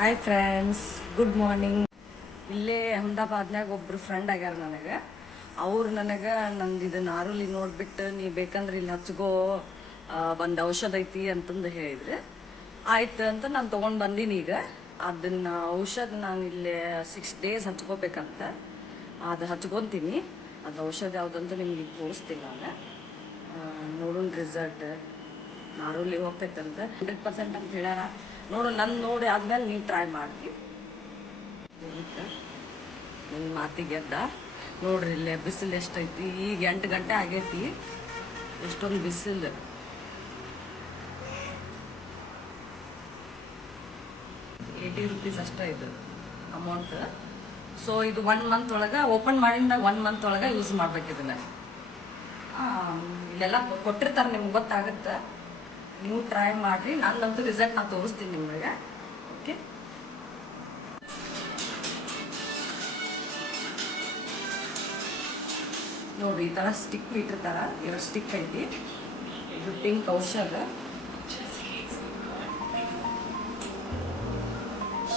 Hi friends good morning ಇಲ್ಲೇ ಅಹಮದಾಬಾದ್ನಾಗ ಒಬ್ರು friend ಆಗ್ಯಾರ ನನಗೆ. ಅವ್ರು ನನಗೆ, ನಂದು ಇದು ನಾರುಲಿ ನೋಡ್ಬಿಟ್ಟು ನೀ ಬೇಕಂದ್ರೆ ಇಲ್ಲಿ ಹಚ್ಕೋ ಒಂದು ಔಷಧ ಐತಿ ಅಂತಂದು ಹೇಳಿದ್ರು. ಆಯ್ತು ಅಂತ ನಾನು ತೊಗೊಂಡು ಬಂದೀನಿ ಈಗ. ಅದನ್ನ ಔಷಧ ನಾನು ಇಲ್ಲಿ ಸಿಕ್ಸ್ ಡೇಸ್ ಹಚ್ಕೋಬೇಕಂತ ಅದು ಹಚ್ಕೊತೀನಿ ಅದು ಔಷಧ ಯಾವುದಂತ ನಿಮ್ಗೆ ತೋರಿಸ್ತೀನಿ ನಾನು. ನೋಡೋಣ ರಿಸಲ್ಟ್ ನಾರುಲಿ ಹೋಗ್ತೈತಂತ. ಹಂಡ್ರೆಡ್ ಪರ್ಸೆಂಟ್ ಅಂತ ಹೇಳ್ಯಾರ. ನೋಡು ನನ್ನ ನೋಡಿ ಆದ್ಮೇಲೆ ನೀನು ಟ್ರೈ ಮಾಡಿ ನನ್ನ ಮಾತಿಗೆ ಎದ್ದ ನೋಡ್ರಿ, ಇಲ್ಲೇ ಬಿಸಿಲು ಎಷ್ಟೈತಿ? ಈಗ ಎಂಟು ಗಂಟೆ ಆಗೈತಿ. ಎಷ್ಟೊಂದು ಬಿಸಿಲು. ಏಯ್ಟಿ ರುಪೀಸ್ ಅಷ್ಟೇ ಇದು ಅಮೌಂಟ್ ಸೊ ಇದು ಒನ್ ಮಂತ್ ಒಳಗೆ ಓಪನ್ ಮಾಡಿದಾಗ ಒನ್ ಮಂತ್ ಒಳಗೆ ಯೂಸ್ ಮಾಡ್ಬೇಕು ಇದನ್ನು ಇಲ್ಲೆಲ್ಲ ಕೊಟ್ಟಿರ್ತಾರೆ, ನಿಮ್ಗೆ ಗೊತ್ತಾಗುತ್ತೆ? ನೀವು ಟ್ರೈ ಮಾಡಿರಿ. ನನ್ನಂತೂ ರಿಸಲ್ಟ್ ನಾನು ತೋರಿಸ್ತೀನಿ ನಿಮಗೆ. ಓಕೆ ನೋಡಿ ಈ ಥರ ಸ್ಟಿಕ್ ಇಟ್ಟಿರ್ತಾರ ಎರಡು ಸ್ಟಿಕ್ ಐತಿ. ಇದು ಪಿಂಕ್ ಔಷಧ.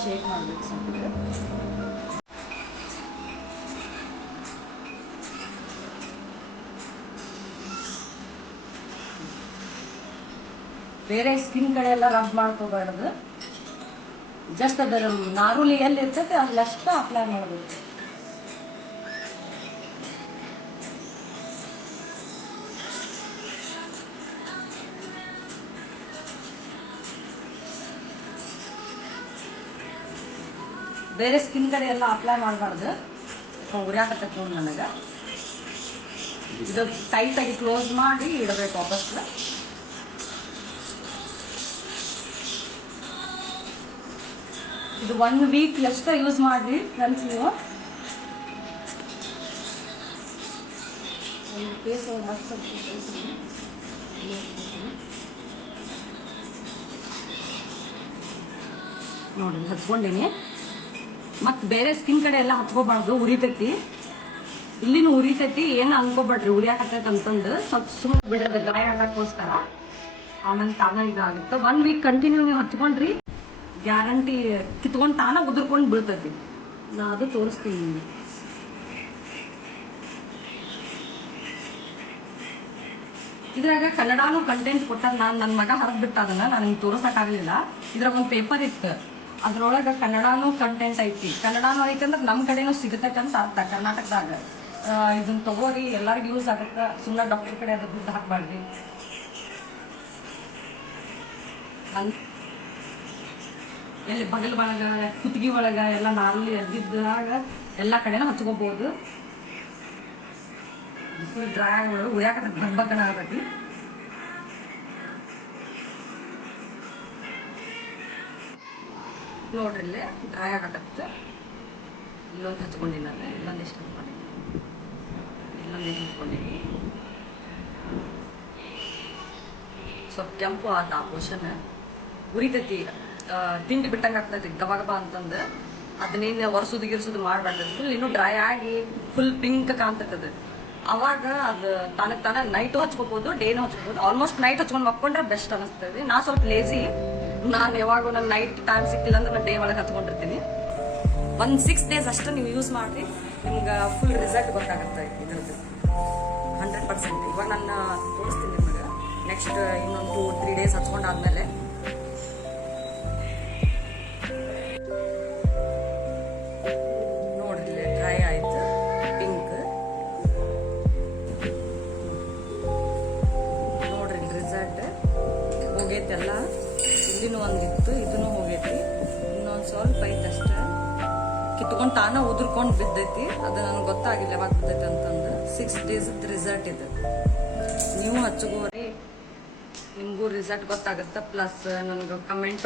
ಶೇಕ್ ಮಾಡ್ಬೇಕು ಸ್ವಲ್ಪ. ಬೇರೆ ಸ್ಕಿನ್ ಕಡೆ ಎಲ್ಲ ರಬ್ ಮಾಡ್ಕೋಬಾರ್ದು. ಜಸ್ಟ್ ಅದರ ನಾರುಲಿ ಎಲ್ಲಿ ಇರ್ತೈತೆ ಅಲ್ಲಷ್ಟು ಅಪ್ಲೈ ಮಾಡಬೇಕು. ಬೇರೆ ಸ್ಕಿನ್ ಕಡೆ ಎಲ್ಲ ಅಪ್ಲೈ ಮಾಡಬಾರ್ದು ಉರಿಯಾಕತ್ತೈತೆ ನೋಡಿ ನನಗೆ. ಇದು ಟೈಟಾಗಿ ಕ್ಲೋಸ್ ಮಾಡಿ ಇಡಬೇಕು ವಾಪಸ್ ಇದು ಒನ್ ವೀಕ್ ಎಷ್ಟೇ ಯೂಸ್ ಮಾಡ್ರಿ ಫ್ರೆಂಡ್ಸ್ ನೀವು. ನೋಡ್ರಿ ಪೇಸ್ ನೋಡಿ ಮತ್ತು ಬೇರೆ ಸ್ಕಿನ್ ಕಡೆ ಎಲ್ಲ ಹಚ್ಕೋಬಾರ್ದು ಉರಿತೈತಿ. ಇಲ್ಲಿನೂ ಉರಿತೈತಿ, ಏನು ಅನ್ಕೋಬೇಡ್ರಿ, ಉರಿಯಾಕತ್ತೈತೆ ಅಂತಂದು. ಸ್ವಲ್ಪ ಸುಮ್ಮನೆ ಬಿಡೋದು, ಗಾಯ ಆಗಕ್ಕೋಸ್ಕರ ಆಮೇಲೆ ತಾನ ಇದಾಗುತ್ತೆ. ಒನ್ ವೀಕ್ ಕಂಟಿನ್ಯೂ ನೀವು ಹಚ್ಕೊಂಡ್ರಿ. ಗ್ಯಾರಂಟಿ ಕಿತ್ಕೊಂಡು ತಾನ ಉದುರ್ಕೊಂಡು ಬೀಳ್ತೈತಿ. ನಾ ಅದು ತೋರಿಸ್ತೀನಿ ನಿಮಗೆ. ಇದ್ರಾಗ ಕನ್ನಡಾನು ಕಂಟೆಂಟ್ ಕೊಟ್ಟಾಗ ನಾನು ನನ್ನ ಮಗ ಹರಿದ್ಬಿಟ್ಟ ಅದನ್ನ ನನಗೆ ಆಗಲಿಲ್ಲ ಇದ್ರಾಗ ಒಂದು ಪೇಪರ್ ಇತ್ತು. ಅದ್ರೊಳಗೆ ಕನ್ನಡಾನು ಕಂಟೆಂಟ್ ಐತಿ. ಕನ್ನಡಾನು ಐತಿ ಅಂದ್ರೆ ನಮ್ಮ ಕಡೆನೂ ಸಿಗತಕ್ಕಂತ ಅಂತ ಅರ್ಥ. ಕರ್ನಾಟಕದಾಗ ಇದನ್ನ ತಗೋರಿ ಎಲ್ಲರಿಗೂ ಯೂಸ್ ಆಗುತ್ತೆ. ಸುಮ್ಮನೆ ಡಾಕ್ಟರ್ ಕಡೆ ಅದ್ರ ದುಡ್ಡು ಹಾಕ್ಬಾರ್ದು ಹಂಗ್ ಎಲ್ಲಿ ಬಗಲ್ ಒಳಗ ಕುತ್ತಿಗೆ ಒಳಗ ಎಲ್ಲ ನಾಲ್ಲಿ ಎದ್ದಿದ್ದಾಗ ಎಲ್ಲ ಕಡೆನೂ ಹಚ್ಕೋಬಹುದು ಫುಲ್ ಡ್ರೈ ಆಗಿ ಕಣ ಆಗತೈತಿ. ನೋಡ್ರಿ ಇಲ್ಲೇ ಡ್ರೈ ಆಗತ್ತೆ ಇಲ್ಲೊಂದು ಹಚ್ಕೊಂಡಿನಿ ನಾನು ಇಲ್ಲೊಂದು ಎಷ್ಟು ಹಚ್ಕೊಂಡಿದ್ದೀನಿ ಇಲ್ಲೊಂದು ಎಷ್ಟು ಹಚ್ಕೊಂಡಿದ್ದೀನಿ ಸ್ವಲ್ಪ ಕೆಂಪು ಆತ ಆ ಪೋಷನ್ ಉರಿತೈತಿ ಆ, ತಿಂಡಿ ಬಿಟ್ಟಂಗೆ ಆಗ್ತೈತಿ ಗಬಗಬ ಗಬ ಅಂತಂದು. ಅದನ್ನೇನು ಒರೆಸೋದು ಗಿರ್ಸೋದು ಮಾಡಬಾರ್ದು. ಫುಲ್ ಇನ್ನೂ ಡ್ರೈ ಆಗಿ ಫುಲ್ ಪಿಂಕ್ ಕಾಣ್ತೈತದ. ಅವಾಗ ಅದು ತನಗೆ ತಾನ ನೈಟು ಹಚ್ಕೋಬೋದು ಡೇನು ಹಚ್ಕೋಬೋದು. ಆಲ್ಮೋಸ್ಟ್ ನೈಟ್ ಹಚ್ಕೊಂಡು ಮಕ್ಕೊಂಡ್ರೆ ಬೆಸ್ಟ್ ಅನಿಸ್ತದೆ. ನಾ ಸ್ವಲ್ಪ ಲೇಸಿ ನಾನು ಯಾವಾಗೂ ನನ್ನ ನೈಟ್ ಟೈಮ್ ಸಿಕ್ಕಿಲ್ಲ ಅಂದ್ರೆ ನಾನು ಡೇ ಒಳಗೆ ಹಚ್ಕೊಂಡಿರ್ತೀನಿ. ಒಂದು ಸಿಕ್ಸ್ ಡೇಸ್ ಅಷ್ಟು ನೀವು ಯೂಸ್ ಮಾಡಿ ನಿಮ್ಗೆ ಫುಲ್ ರಿಸಲ್ಟ್ ಗೊತ್ತಾಗುತ್ತೆ ಇದ್ರದ್ದು. ಹಂಡ್ರೆಡ್ ಪರ್ಸೆಂಟ್ ಇವಾಗ ನಾನು ತೋರಿಸ್ತೀನಿ ನಿಮಗೆ. ನೆಕ್ಸ್ಟ್ ಇನ್ನೊಂದು ಟೂ ತ್ರೀ ಡೇಸ್ ಹಚ್ಕೊಂಡಾದ್ಮೇಲೆ. ಕಿತ್ಕೊಂಡು ತಾನ ಉದುರ್ಕೊಂಡು ಬಿದ್ದೈತಿ. ಅದು ನನಗೆ ಗೊತ್ತಾಗಿಲ್ಲ ಯಾವಾಗ ಬಿದ್ದೈತೆ ಅಂತಂದ್ರೆ. ಸಿಕ್ಸ್ ಡೇಸ್ ರಿಸಲ್ಟ್ ಇದೆ. ನೀವು ಹಚ್ಚಗೋರಿ. ನಿಮಗೂ ರಿಸಲ್ಟ್ ಗೊತ್ತಾಗುತ್ತೆ. ಪ್ಲಸ್ ನನಗೆ ಕಮೆಂಟ್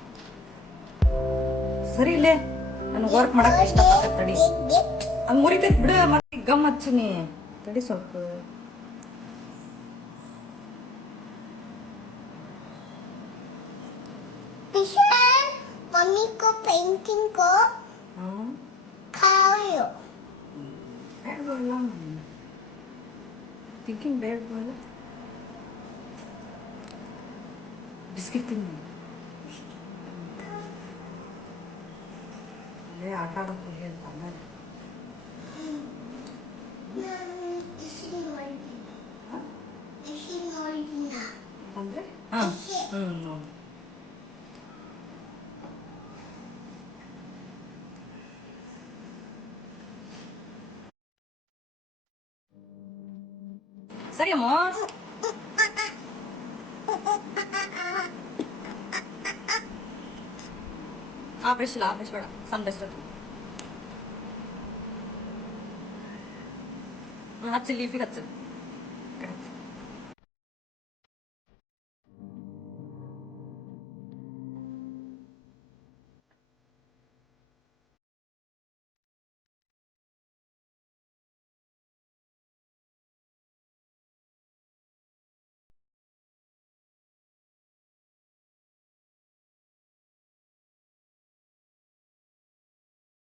ಸರಿ ಇಲ್ಲೇ ನನಗೆ ವರ್ಕ್ ಮಾಡಕ್ ಇಷ್ಟಪಡ್ತ ತಡಿ ಅದು ಮುರಿತೈತ್ ಬಿಡ ಮತ್ತೆ ಗಮ್ ಹಚ್ಚಿನಿ ತಡಿ ಸ್ವಲ್ಪ मम्मी को पेंटिंग को ಹಾಂ खाओ ಬೇಡವಲ್ಲ ಥಿಂಕಿಂಗ್ ಬೇಡವಲ್ಲ ಬಿಸ್ಕಿಟ್ ತಿನ್ನು ಅಲ್ಲೇ ಆಟ ಆಡೋಕೆ ಹೋಗಿ ಅಂತ ಆಮೇಲೆ ಅಂದರೆ ಹಾಂ ಹ್ಞೂ ನೋಡಿ ಸರಿ ಅಮ್ಮ ಆ ಬ್ರಷ್ ಇಲ್ಲ ಆ ಬ್ರಷ್ 祭り部活。